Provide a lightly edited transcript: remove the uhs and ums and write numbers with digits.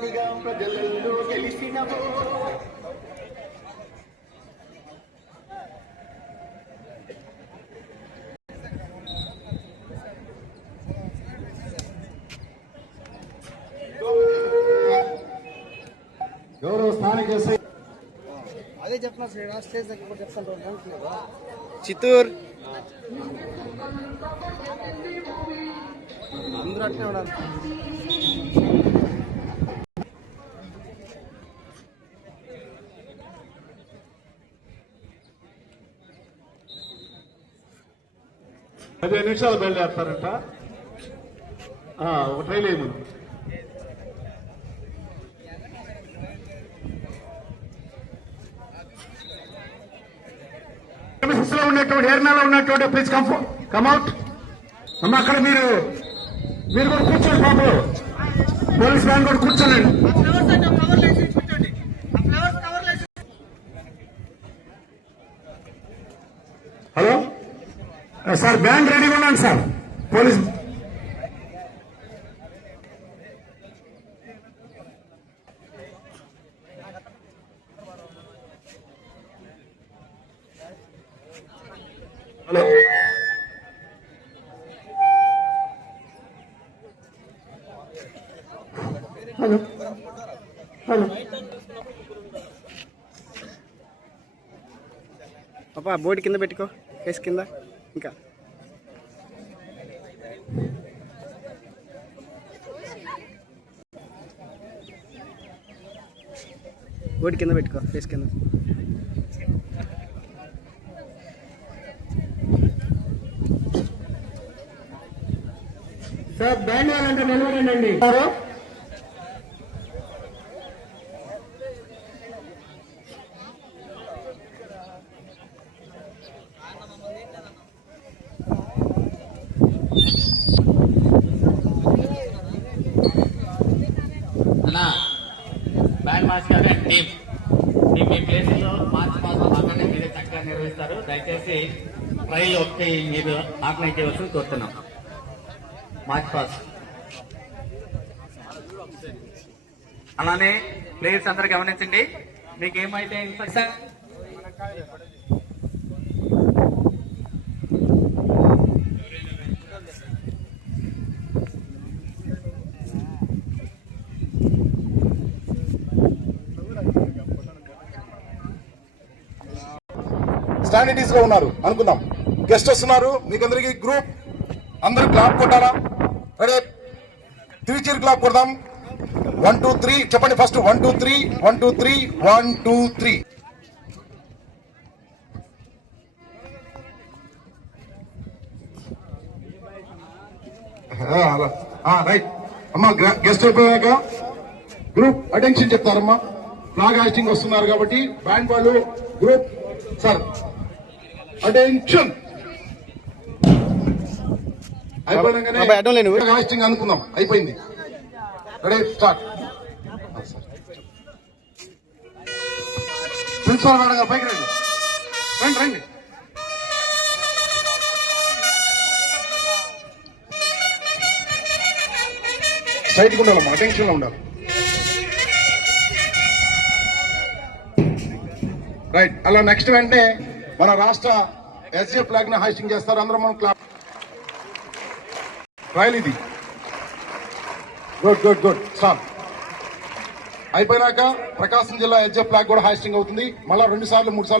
వాణిగా ప్రజలలో గెలిచినవో గౌరవ స్థానిక అదే చెప్తున్నా శ్రీనివాస్ స్టేజ్ దగ్గర చెప్తాను చిత్తూరు అందరూ అట్లే ఉండాలి. పదిహేను నిమిషాలు బయలుదేరుతారంట. ఒక ట్రైల్ వేయమను. లో ఉన్నటువంటి ఎర్నాలో ఉన్నటువంటి ప్లీజ్ కమ్అట్ అమ్మ. అక్కడ మీరు కూడా కూర్చోండి బాబు. పోలీస్ వ్యాన్ కూడా కూర్చోండి. హలో సార్, బ్యాండ్ రెడీగా ఉన్నాను sir. Police hello hello hello పాపా బోర్డు కింద పెట్టుకో, ఫేస్ కింద. ఇంకా బోర్డు కింద పెట్టుకో, ఫేస్ కింద. సార్, బ్యాండ్ వాళ్ళంటే నిలబడండి. బ్యాండ్ మాస్టర్ అండ్ టీమ్ మీ ప్లేసుల్లో మార్చి మాసం మాత్రమే మీరు చక్కగా నిర్వహిస్తారు. దయచేసి ట్రైల్ ఒకటి మీరు ఆర్గనైజ్ చేయవలసింది కోరుతున్నాం. మార్చ్ పాస్ అలానే ప్లేయర్స్ అందరూ గమనించండి. మీకు ఏమైతే ఇన్స్ట్రక్షన్ స్టాండర్డీస్ లో ఉన్నారు అనుకుందాం. గెస్ట్ వస్తున్నారు. మీకు అందరికి గ్రూప్ అందరు క్లాప్ కొట్టాలా? రెడీ, 3 చీర్ క్లాప్ కొడదాం. 1 2 3 చెప్పండి. ఫస్ట్ 1 2 3 1 2 3 1 2 3. రైట్ అమ్మా. గెస్ట్ అయిపోయాక గ్రూప్ అటెన్షన్ చెప్తారమ్మా. ఫ్లాగ్ హాస్టింగ్ వస్తున్నారు కాబట్టి బ్యాండ్ వాళ్ళు గ్రూప్ సార్ అటెన్షన్ అయిపోయినాక హాస్టింగ్ అనుకుందాం. అయిపోయింది. Ready, start. ప్రిన్సిపల్ మేడం గారు పైకి రండి. రండి. స్ట్రైట్గా ఉండాలమ్మా, అటెన్షన్ లో ఉండాలి. రైట్. అలా నెక్స్ట్ వెంటనే మన రాష్ట్ర ఎస్జే ఫ్లాగ్ ని హాస్టింగ్ చేస్తారు. అందరం మనం క్లాప్. ట్రయల్ ఇది. Good stop. అయిపోయినాక ప్రకాశం జిల్లా ఎస్జే ఫ్లాగ్ కూడా హాస్టింగ్ అవుతుంది. మళ్ళా 2 సార్లు 3 సార్లు